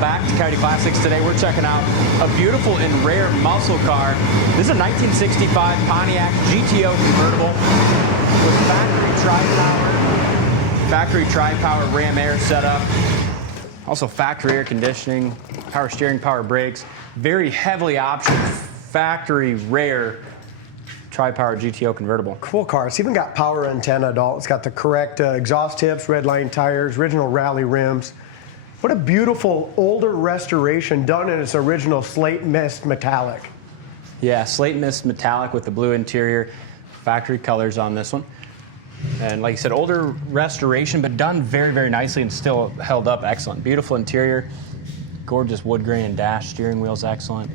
Back to Coyote Classics today. We're checking out a beautiful and rare muscle car. This is a 1965 Pontiac GTO convertible with factory tri-power Ram Air setup. Also factory air conditioning, power steering, power brakes. Very heavily optioned, factory rare tri-power GTO convertible. Cool car. It's even got power antenna, Dalton. It's got the correct exhaust tips, red line tires, original rally rims. What a beautiful older restoration done in its original slate mist metallic. Yeah, slate mist metallic with the blue interior, factory colors on this one. And like I said, older restoration, but done very, very nicely and still held up excellent. Beautiful interior, gorgeous wood grain and dash, steering wheel's excellent.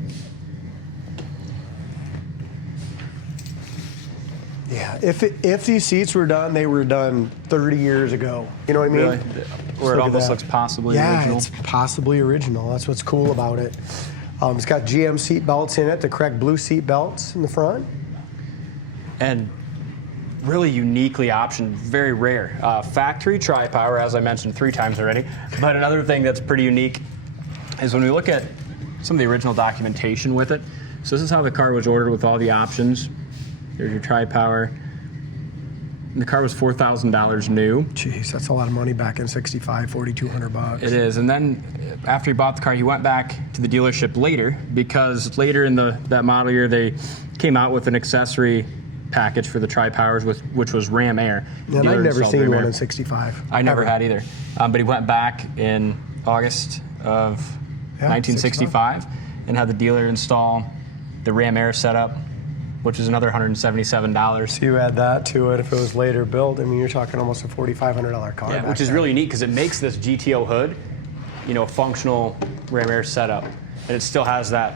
Yeah, if these seats were done, they were done 30 years ago. You know what I mean? Really? Where it almost looks possibly original. Yeah, it's possibly original. That's what's cool about it. It's got GM seat belts in it, the correct blue seat belts in the front. And really uniquely optioned, very rare. Factory tri-power, as I mentioned 3 times already. But another thing that's pretty unique is when we look at some of the original documentation with it. So this is how the car was ordered with all the options. There's your tri-power. And the car was $4,000 new. Jeez, that's a lot of money back in '65, $4,200. It is, and then after he bought the car, he went back to the dealership later because later in that model year, they came out with an accessory package for the tri-powers, which was Ram Air. Yeah, I've never seen one in '65. I never had either. But he went back in August of 1965 and had the dealer install the Ram Air setup, which is another $177. So you add that to it if it was later built. I mean, you're talking almost a $4,500 car. Yeah, which is really neat because it makes this GTO hood, a functional Ram Air setup, and it still has that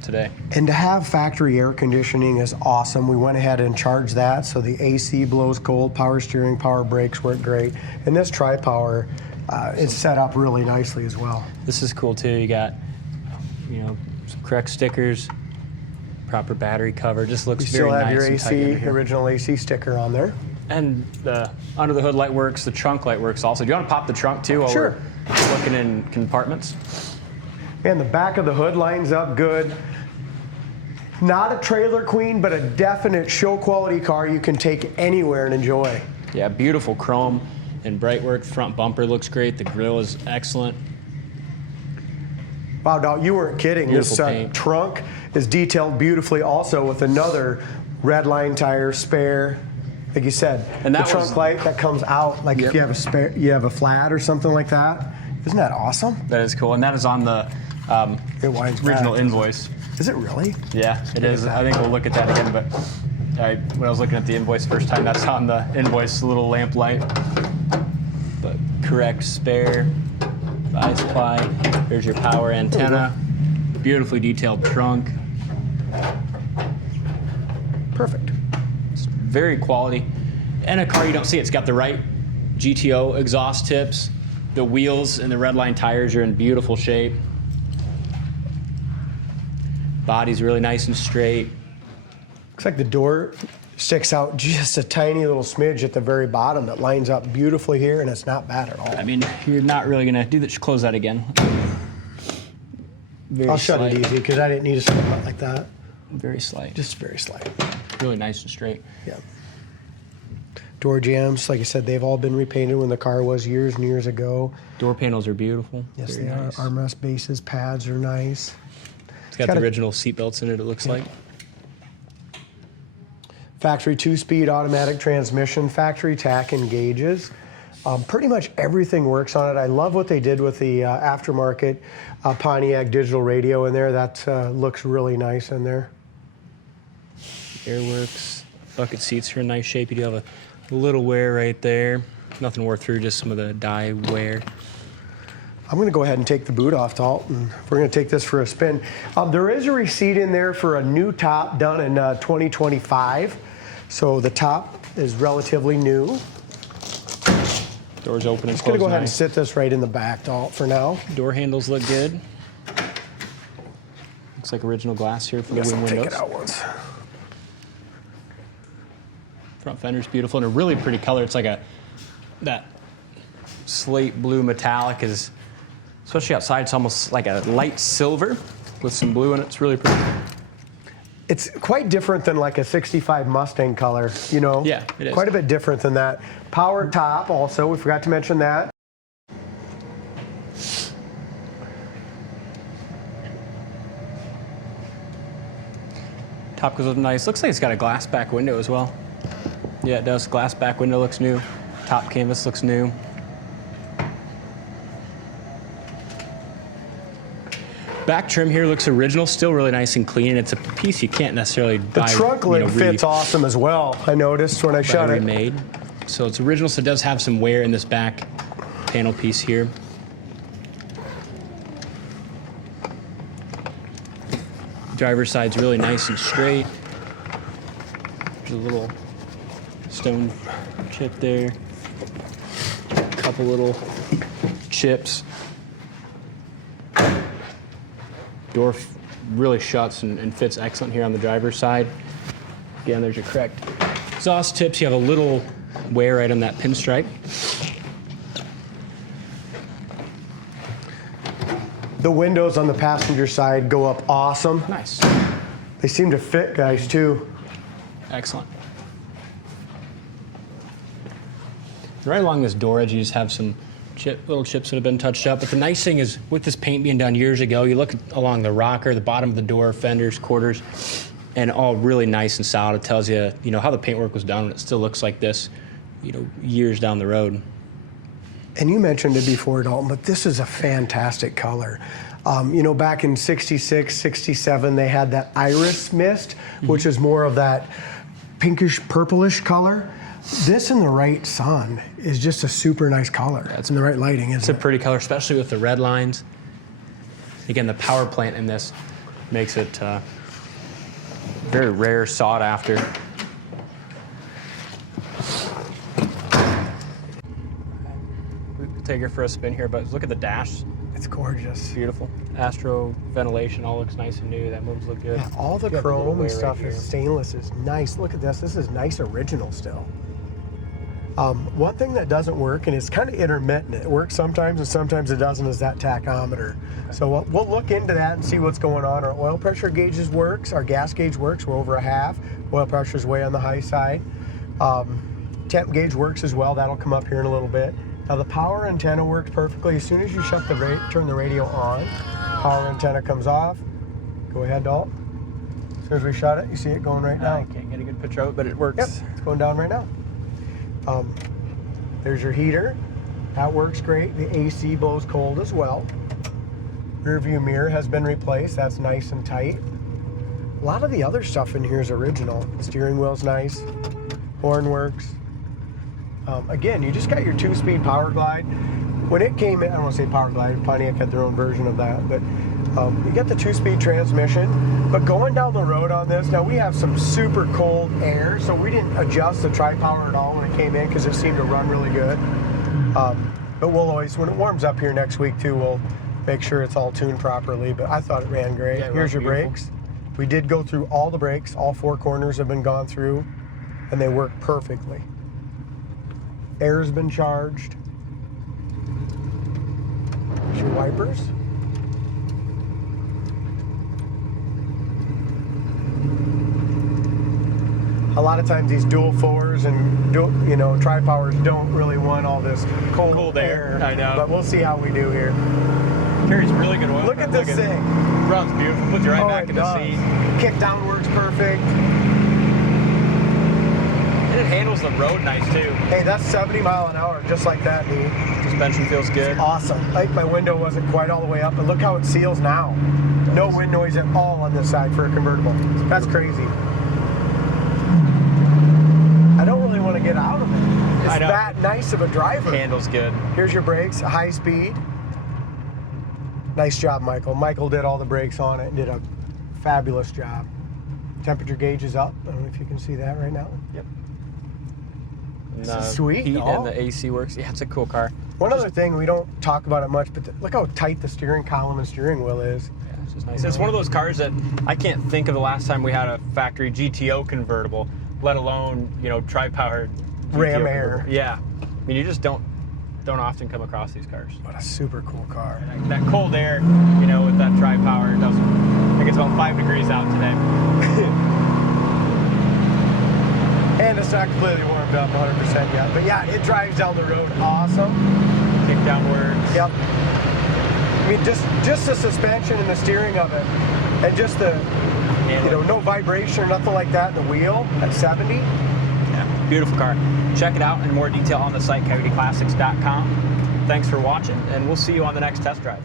today. And to have factory air conditioning is awesome. We went ahead and charged that, so the AC blows cold, power steering, power brakes work great. And this tri-power, it's set up really nicely as well. This is cool too. You got, some correct stickers, proper battery cover. Just looks very nice. You still have your original AC sticker on there. And the under the hood light works, the trunk light works also. Do you want to pop the trunk too while we're looking in compartments? And the back of the hood lines up good. Not a trailer queen, but a definite show quality car you can take anywhere and enjoy. Yeah, beautiful chrome and bright work. Front bumper looks great. The grille is excellent. Wow, Doc, you weren't kidding. Beautiful this trunk is detailed beautifully also with another red line tire spare. Like you said, and the trunk light that comes out, like if you have a spare, you have a flat or something like that. Isn't that awesome? That is cool, and that is on the original invoice. Is it really? Yeah, it is. I think we'll look at that again, but when I was looking at the invoice first time, that's on the invoice, little lamp light. But correct spare, eye supply. There's your power antenna. Beautifully detailed trunk. Perfect. It's very quality. And a car you don't see. It's got the right GTO exhaust tips. The wheels and the red line tires are in beautiful shape. Body's really nice and straight. Looks like the door sticks out just a tiny little smidge at the very bottom that lines up beautifully here, and it's not bad at all. I mean, you're not really gonna do that. Close that again. I'll shut it easy because I didn't need to slip out like that. Very slight. Just very slight. Really nice and straight. Yeah. Door jambs, like I said, they've all been repainted when the car was years and years ago. Door panels are beautiful. Yes, they are. Armrest bases, pads are nice. It's got the original seat belts in it, it looks like. Factory 2-speed automatic transmission, factory tack and gauges. Pretty much everything works on it. I love what they did with the aftermarket Pontiac digital radio in there. That looks really nice in there. Airworks, bucket seats are in nice shape. You do have a little wear right there. Nothing wore through, just some of the dye wear. I'm going to go ahead and take the boot off, Dalton. We're going to take this for a spin. There is a receipt in there for a new top done in 2025. So the top is relatively new. Doors open and closed. Just going to go ahead and sit this right in the back, Dalton, for now. Door handles look good. Looks like original glass here for the windows. Take it out once. Front fender's beautiful and a really pretty color. It's like that slate blue metallic is especially outside, it's almost like a light silver with some blue in it. It's really pretty. It's quite different than like a 65 Mustang color, you know? Yeah, it is. Quite a bit different than that. Power top also, we forgot to mention that. Top goes up nice. Looks like it's got a glass back window as well. Yeah, it does. Glass back window looks new. Top canvas looks new. Back trim here looks original, still really nice and clean. It's a piece you can't necessarily buy. The trunk lid fits awesome as well, I noticed when I shut it. Remade. So it's original, so it does have some wear in this back panel piece here. Driver's side's really nice and straight. There's a little stone chip there. Couple little chips. Door really shuts and fits excellent here on the driver's side. Again, there's your correct exhaust tips. You have a little wear right on that pinstripe. The windows on the passenger side go up awesome. Nice. They seem to fit, guys, too. Excellent. Right along this door edge, you just have some little chips that have been touched up. But the nice thing is, with this paint being done years ago, you look along the rocker, the bottom of the door, fenders, quarters, and all really nice and solid. It tells you, you know, how the paintwork was done, and it still looks like this, you know, years down the road. And you mentioned it before, Dalton, but this is a fantastic color. You know, back in 66, 67, they had that iris mist, which is more of that pinkish purplish color. This in the right sun is just a super nice color. It's in the right lighting, isn't it? It's a pretty color, especially with the red lines. Again, the power plant in this makes it very rare, sought after. We'll take her for a spin here, but look at the dash. It's gorgeous. Beautiful. Astro ventilation all looks nice and new. That moves look good. Yeah, all the Got chrome way and stuff right is stainless is nice. Look at this. This is nice original still. One thing that doesn't work, and it's kind of intermittent, it works sometimes and sometimes it doesn't, is that tachometer. So we'll look into that and see what's going on. Our oil pressure gauges works, our gas gauge works, we're over a half. Oil pressure's way on the high side. Temp gauge works as well, that'll come up here in a little bit. Now the power antenna works perfectly. As soon as you turn the radio on, power antenna comes off. Go ahead, Dalt. As soon as we shut it, you see it going right now. I can't get a good picture of it, but it works. Yep, it's going down right now. There's your heater. That works great. The AC blows cold as well. Rear view mirror has been replaced. That's nice and tight. A lot of the other stuff in here is original. Steering wheel's nice. Horn works. Again, you just got your 2-speed power glide. When it came in, I don't want to say power glide, Pontiac had their own version of that, but you get the 2-speed transmission. But going down the road on this, now we have some super cold air, so we didn't adjust the Tripower at all when it came in because it seemed to run really good. But we'll always, when it warms up here next week too, we'll make sure it's all tuned properly. But I thought it ran great. Yeah, here's your beautiful. brakes. We did go through all the brakes. All 4 corners have been gone through, and they work perfectly. Air's been charged. Here's your wipers. A lot of times these dual 4s and Tripowers don't really want all this cold air. I know. But we'll see how we do here. Carries really good oil. Look at this thing. Runs beautiful. Puts you right back in the seat. Kick down works perfect. And it handles the road nice too. Hey, that's 70 mile an hour, just like that, dude. Suspension feels good. Awesome. Like my window wasn't quite all the way up, but look how it seals now. No wind noise at all on this side for a convertible. That's crazy. I don't really want to get out of it. It's that nice of a driver. Handles good. Here's your brakes, high speed. Nice job, Michael. Michael did all the brakes on it and did a fabulous job. Temperature gauge is up. I don't know if you can see that right now. Yep. This is sweet. Heat and the AC works. Yeah, it's a cool car. One other thing, we don't talk about it much, but look how tight the steering column and steering wheel is. Yeah, it's just nice. It's one of those cars that I can't think of the last time we had a factory GTO convertible, let alone, Tripower GTO Ram Air. convertible. Yeah. I mean, you just don't Don't often come across these cars. What a super cool car. That cold air, you know, with that Tripower, doesn't. I think it's about 5 degrees out today. And it's not completely warmed up 100% yet. But yeah, it drives down the road awesome. Kick downwards. Yep. I mean, just the suspension and the steering of it, and just the, you know, no vibration or nothing like that in the wheel at 70. Yeah, beautiful car. Check it out in more detail on the site, coyoteclassics.com. Thanks for watching, and we'll see you on the next test drive.